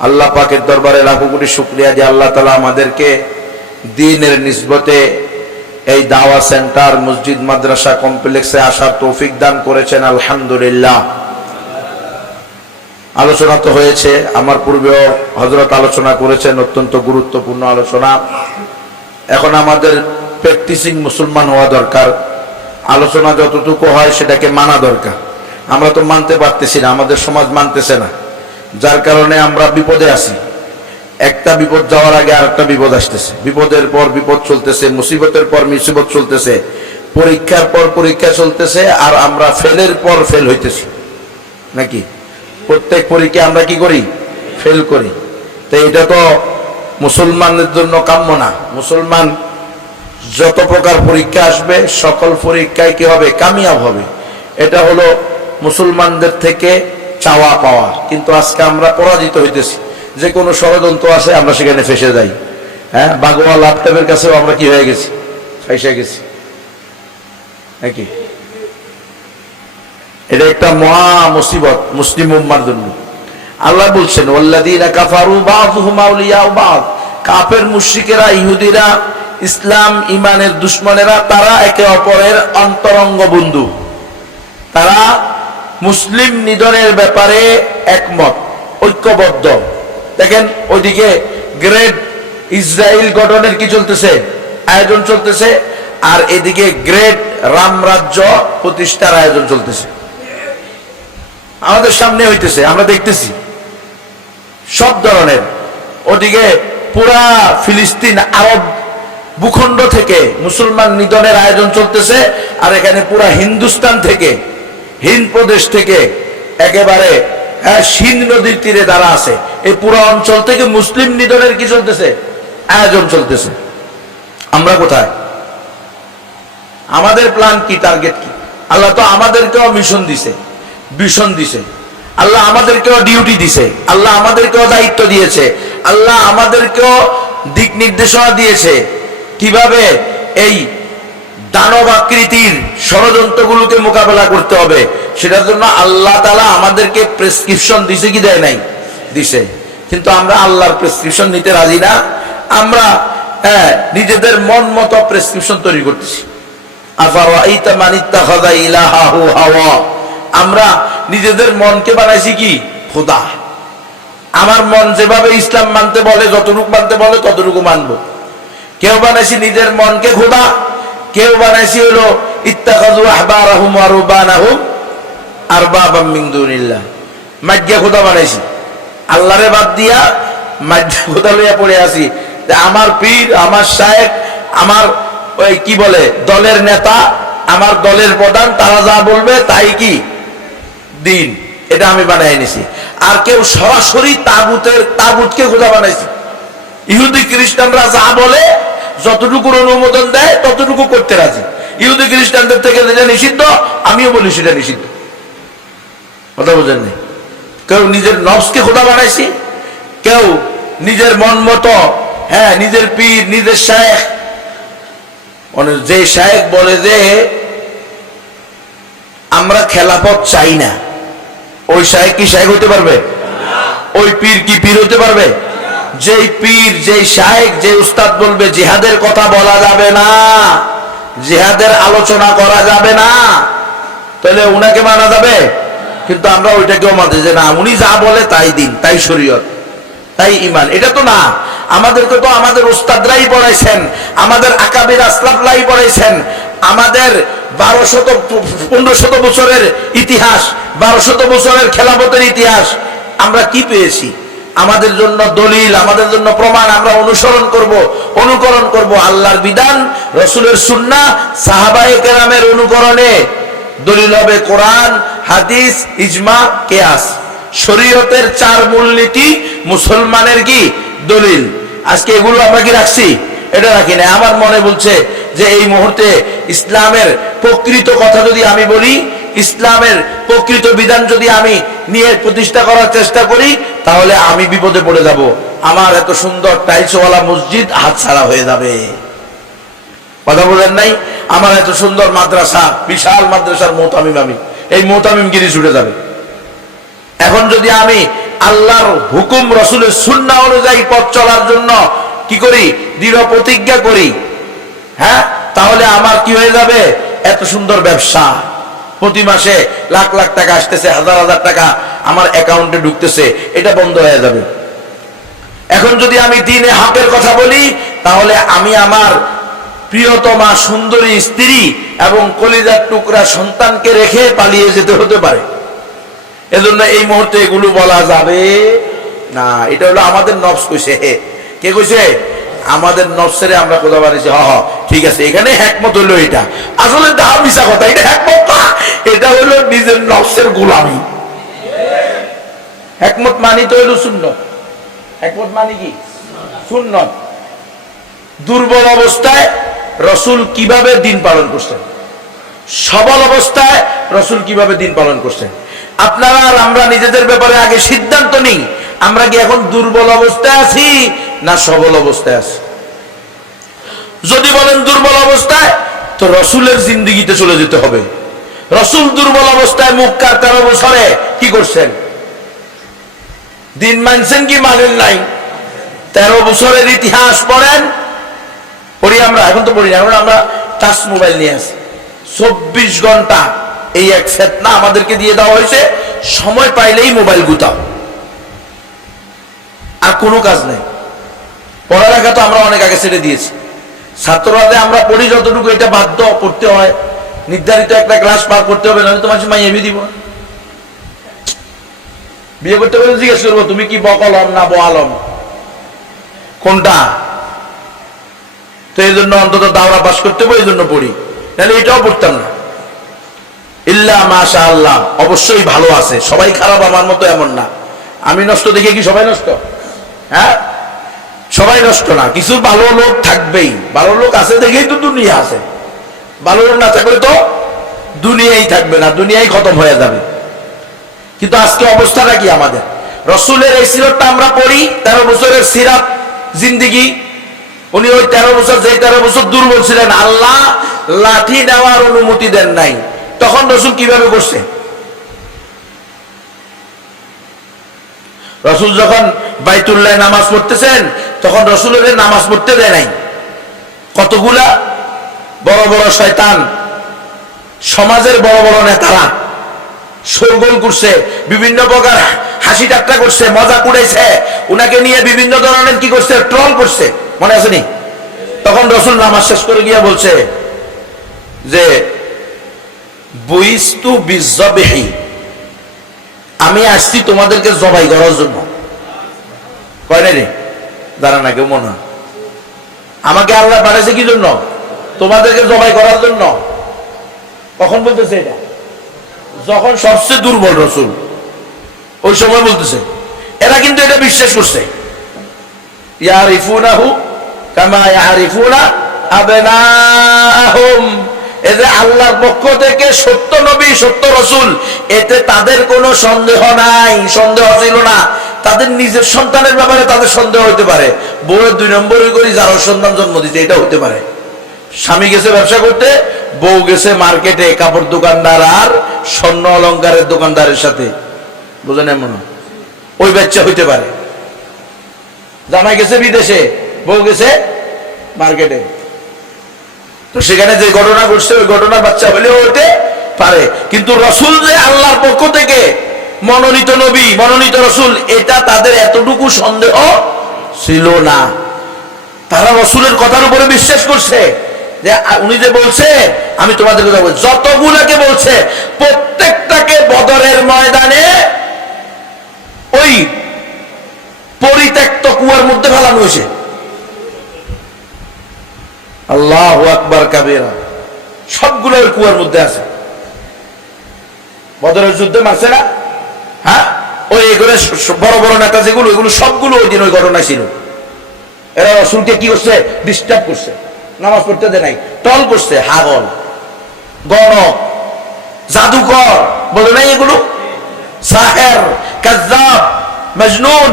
আল্লাহ পাকের দরবারে লাখো কোটি শুক্রিয়া যে আল্লাহ তালা আমাদেরকে দিনের নিসবতে এই দাওয়া সেন্টার, মসজিদ, মাদ্রাসা কমপ্লেক্সে আসার তৌফিক দান করেছেন, আলহামদুলিল্লাহ। আলোচনা তো হয়েছে, আমার পূর্বেও হজরত আলোচনা করেছেন, অত্যন্ত গুরুত্বপূর্ণ আলোচনা। এখন আমাদের প্র্যাকটিসিং মুসলমান হওয়া দরকার। আলোচনা যতটুকু হয় সেটাকে মানা দরকার। আমরা তো মানতে পারতেছি না, আমাদের সমাজ মানতেছে না। যার কারণে আমরা বিপদে আছি। একটা বিপদ যাওয়ার আগে আর একটা বিপদ আসতেছে। বিপদের পর বিপদ চলতেছে, মুসিবতের পর মুসিবত চলতেছে, পরীক্ষার পর পরীক্ষা চলতেছে, আর আমরা ফেলের পর ফেল হইতেছি। নাকি? প্রত্যেক পরীক্ষা আমরা কি করি? ফেল করি। তো এটা তো মুসলমানদের জন্য কাম্য না। মুসলমান যত প্রকার পরীক্ষা আসবে, সকল পরীক্ষায় কি হবে? কামিয়াব হবে। এটা হলো মুসলমানদের থেকে চাওয়া পাওয়া। কিন্তু আজকে আমরা পরাজিত হইতেছি। যে কোনো ষড়যন্ত্র আছে আমরা সেখানে ফেসে যাই। হ্যাঁ বাগোয়া ল্যাপটপের কাছেও আমরা কি হয়ে গেছি? ফেসে গেছি। নাকি? এটা একটা মহা মুসিবত, মুসলিম উম্মার জন্য। আল্লাহ বলছেন কাফের মুশরিকেরা, ইহুদিরা, ইসলাম ইমানের দুশমনেরা, তারা একে অপরের অন্তরঙ্গ বন্ধু। তারা মুসলিম নিধনের ব্যাপারে একমত, ঐক্যবদ্ধ। দেখেন, ওইদিকে গ্রেট ইসরায়েল গঠনের কি চলতেছে? আয়োজন চলতেছে, আর এদিকে গ্রেট রাম রাজ্য প্রতিষ্ঠার আয়োজন চলতেছে। আমাদের সামনে হইতেছে, আমরা দেখতেছি। সব ধরনের। ওদিকে পুরা ফিলিস্তিন আরব ভূখণ্ড থেকে মুসলমান নিধনের আয়োজন চলতেছে, আর এখানে পুরা হিন্দুস্তান থেকে হিন্দ প্রদেশ থেকে একেবারে হ্যাঁ, সিন্ধ নদীর তীরে দ্বারা আছে এই পুরো অঞ্চল থেকে মুসলিম নিধনের কি চলতেছে? আয়োজন চলতেছে। আমরা কোথায়? আমাদের প্ল্যান কি টার্গেট কি? আল্লাহ তো আমাদেরকেও মিশন দিছে ভীষণ দিছে। আল্লাহ আমাদেরকেও ডিউটি দিছে আল্লাহ আমাদেরকেও দায়িত্ব দিয়েছে আল্লাহ আমাদেরকেও দিক নির্দেশনা দিয়েছে। কীভাবে? এই দানব আকৃতির ষড়যন্ত্রগুলোকে মোকাবেলা করতে হবে। সেটার জন্য আল্লাহ তালা আমাদেরকে প্রেসক্রিপশন দিছে কি দেয় নাই? দিছে। কিন্তু আমরা আল্লাহর প্রেসক্রিপশন নিতে রাজি না। আমরা হ্যাঁ, নিজেদের মন মতো প্রেসক্রিপশন তৈরি করতেছি। আমরা নিজেদের মনকে বানাইছি কি? খোদা। আমার মন যেভাবে ইসলাম মানতে বলে যতটুকু মানতে বলে ততটুকু মানবো। কেউ বানাইছি নিজের মনকে খোদা। কেউ বানাইছি হলো, ইত্তাখাযু আহবারাহুম ওয়া রুবানাহুম আরবাবাম মিন দুনিল্লাহ। মাজ্ঞা খোদা বানাইছি। আল্লাহরে বাদ দিয়া মাজ্ঞা খোদা লইয়া পড়ে আছি। আমার পীর, আমার শায়েখ, আমার ওই কি বলে, দলের নেতা, আমার দলের প্রধান, তারা যা বলবে তাই কি? দিন। এটা আমি বানাই নিছি। আর কেউ সরাসরি তাগুতের তাগুতকে খোদা বানাইছি। ইহুদি খ্রিস্টানরা যা বলে যতটুকুর অনুমোদন দেয়, ততটুকু করতে রাজি। ইহুদি খ্রিস্টানদের থেকে যেটা নিষিদ্ধ, আমিও বলি সেটা নিষিদ্ধ। কথা বোঝেন নেই কেউ নিজের নবসকে খোদা বানাইছি, কেউ নিজের মন মতো হ্যাঁ নিজের পীর, নিজের শায়েখ। মানে যে শায়েখ বলে যে, আমরা খেলাপথ চাই না। ওই শায়েখ কি শায়েখ হতে পারবে? ওই পীর কি পীর হতে পারবে? যেই পীর, যেই শায়েখ যে উস্তাদ বলবে, জিহাদের কথা বলা যাবে না। জিহাদের আলোচনা করা যাবে না। তাহলে উনাকে মানা যাবে? কিন্তু আমরা ওইটাকেও মানতে যে না। উনি যা বলে তাই দিন, তাই শরীয়ত, তাই ইমান এটা তো না। আমাদেরকে তো আমাদের উস্তাদরাই পড়াইছেন, আমাদের আকাবির আসলাফলাই পড়াইছেন। আমাদের বারো শত পনেরো শত বছরের ইতিহাস বারো শত বছরের খেলাপথের ইতিহাস আমরা কি পেয়েছি? আমাদের জন্য দলিল, আমাদের জন্য প্রমাণ আমরা অনুসরণ করব, অনুকরণ করব। আল্লাহর বিধান, রসুলের সুন্না, সাহাবায়ে কেরামের অনুকরণে। দলিল হবে কোরআন, হাদিস, ইজমা, কেয়াস। শরীয়তের চার মূলনীতি মুসলমানের কি? দলিল। আজকে এগুলো আমরা কি রাখছি? এটা রাখি না আমার মনে বলছে যে এই মুহূর্তে ইসলামের প্রকৃত কথা যদি আমি বলি, ইসলামের প্রকৃত বিধান যদি আমি নিয়ে প্রতিষ্ঠা করার চেষ্টা করি তাহলে আমি বিপদে পড়ে যাব। আমার এত সুন্দর টাইলসওয়ালা মসজিদ হাতছাড়া হয়ে যাবে। কথা বলেন নাই? আমার এত সুন্দর মাদ্রাসা, বিশাল মাদ্রাসার মোতামিম আমি। এই মোতামিম গিরি ছুটে যাবে। এখন যদি আমি আল্লাহর হুকুম, রসুলের সুন্না অনুযায়ী পথ চলার জন্য কি করি? দৃঢ় প্রতিজ্ঞা করি। হ্যাঁ? তাহলে আমার কি হয়ে যাবে? এত সুন্দর ব্যবসা। প্রতি মাসে লাখ লাখ টাকা আসতেছে, হাজার হাজার টাকা আমার অ্যাকাউন্টে ঢুকতেছে, এটা বন্ধ হয়ে যাবে। এখন যদি আমি দিনে হাকের কথা বলি, তাহলে আমি আমার প্রিয়তমা সুন্দরী স্ত্রী এবং কলিজার টুকরা সন্তানকে রেখে পালিয়ে যেতে হতে পারে। এজন্য এই মুহূর্তে এগুলো বলা যাবে না। এটা হলো আমাদের নফস কইছে। কে কইছে? আমাদের নফসের আমরা কোথা বানিয়েছি হ হ, ঠিক আছে, এখানে একমত হলো এটা। আসলে দা মিশা কথা, এটা একমত এটা হলো নিজের নফসের গোলামি। একমত মানি তো হলো শূন্য একমত মানি কি? শূন্য দুর্বল অবস্থায় রসুল কীভাবে দিন পালন করছেন? সবল অবস্থায় রসুল কীভাবে দিন পালন করছেন? আপনারা আর আমরা নিজেদের ব্যাপারে আগে সিদ্ধান্ত নেই। আমরা কি এখন দুর্বল অবস্থায় আছি না সবল অবস্থায় আছি? যদি বলেন দুর্বল অবস্থায়, তো রসুলের জিন্দিগিতে চলে যেতে হবে। রসুল দুর্বল অবস্থায় মুক্কার তেরো বছরে কি করছেন? দিন মানছেন কি মানেন নাই? তেরো বছরের ইতিহাস পড়েন, পড়ি আমরা, এখন তো পড়ি না, এখন আমরা টাচ মোবাইল নিয়ে আসি। চব্বিশ ঘণ্টা এই এক সেট না আমাদেরকে দিয়ে দেওয়া হয়েছে, সময় পাইলেই মোবাইল গুতাও। আর কোনো কাজ নেই। পড়ালেখা তো আমরা অনেক আগে ছেড়ে দিয়েছি। ছাত্ররাতে আমরা পড়ি যতটুকু, এটা বাধ্য পড়তে হয়। নির্ধারিত একটা ক্লাস পার করতে হবে, নাহলে তোমার মাইয়ে বিয়ে দিব। বিয়ে করতে গেলে জিজ্ঞেস করব, তুমি কি বকলম না বোয়ালম? কোনটা? তো এই জন্য অন্তত দাওরা পাস করতে হবে এই জন্য পড়ি। নাহলে এটাও পড়তাম না। ইল্লা মাশা আল্লাহ অবশ্যই ভালো আছে। সবাই খারাপ আমার মতো এমন না। আমি নষ্ট দেখে কি সবাই নষ্ট? হ্যাঁ? সবাই নষ্ট না, কিছু ভালো লোক থাকবেই। ভালো লোক আছে দেখেই তো দুনিয়া আছে। ভালো না থাকলে তো দুনিয়াই থাকবে না, দুনিয়াই খতম হয়ে যাবে। কিন্তু আজকে অবস্থাটা কি আমাদের? রসুলের এই সিরতটা আমরা পড়ি, তেরো বছরের সিরাত জিন্দিগি। উনি ওই তেরো বছর যে তেরো বছর দুর্বল ছিলেন, আল্লাহ লাঠি নেওয়ার অনুমতি দেন নাই। তখন রসুল কীভাবে করছে? রসুল যখন বাইতুল্লাহ নামাজ পড়তেছেন, তখন রসুলের নামাজ পড়তে দেয় নাই। কতগুলা বড় বড় শয়তান, সমাজের বড় বড় নেতারা শোরগোল করছে, বিভিন্ন প্রকার হাসি ঠাট্টা করছে, মজা কুড়াইছে। উনাকে নিয়ে বিভিন্ন ধরনের কি করছে ট্রল করছে। মনে আছে নি? তখন রসুল নামাজ শেষ করে গিয়া বলছে যে, বুইস্তু বিজবেহি আমি আসছি তোমাদেরকে জবাই করার জন্য। কয় নাই রে? দাঁড়া না কেউ মনে। আমাকে আল্লাহ পাঠাইছে কি জন্য? তোমাদেরকে জবাই করার জন্য? কখন বলতেছে এটা? যখন সবচেয়ে দুর্বল রসুল, ওই সময় বলতেছে, এরা কিন্তু এটা বিশ্বাস করছে। এতে আল্লাহর পক্ষ থেকে সত্য নবী, সত্য রসুল, এতে তাদের কোনো সন্দেহ নাই, সন্দেহ ছিল না। তাদের নিজের সন্তানের ব্যাপারে তাদের সন্দেহ হইতে পারে। বউয়ের দুই নম্বরই করি যার সন্তান জন্ম দিতে এটা হতে পারে। স্বামী গেছে ব্যবসা করতে, বউ গেছে মার্কেটে কাপড় দোকানদার আর স্বর্ণ অলংকারের দোকানদারের সাথে। বুঝেন এমন ওই বাচ্চা হইতে পারে। জামাই গেছে বিদেশে, বউ গেছে মার্কেটে। তো সেখানে যে ঘটনা ঘটছে, ওই ঘটনার বাচ্চা হলেও হতে পারে। কিন্তু রসুল যে আল্লাহর পক্ষ থেকে মনোনীত নবী, মনোনীত রসুল, এটা তাদের এতটুকু সন্দেহ ছিল না। তারা রসুলের কথার উপরে বিশ্বাস করছে। উনি যে বলছে, আমি তোমাদের কথা বলছি। যতগুলাকে বলছে, প্রত্যেকটাকে বদরের ময়দানে ওই পরিত্যক্ত কুয়ার মধ্যে ফেলানো হয়েছে। আল্লাহ আকবার কাবেরা সবগুলো ওই কুয়ার মধ্যে আছে। বদরের যুদ্ধে মারছে না? হ্যাঁ? ওই এগুলো বড় বড় নেতা যেগুলো, এগুলো সবগুলো ওই দিন ওই ঘটনা ছিল। এরা রসুলকে কি করছে? ডিস্টার্ব করছে। নামাজ পড়তে দেয় নাই। টল করছে হাগল। গণক জাদুকর। বলে নাই এগুলো? সাহের কাজাব মজনুন।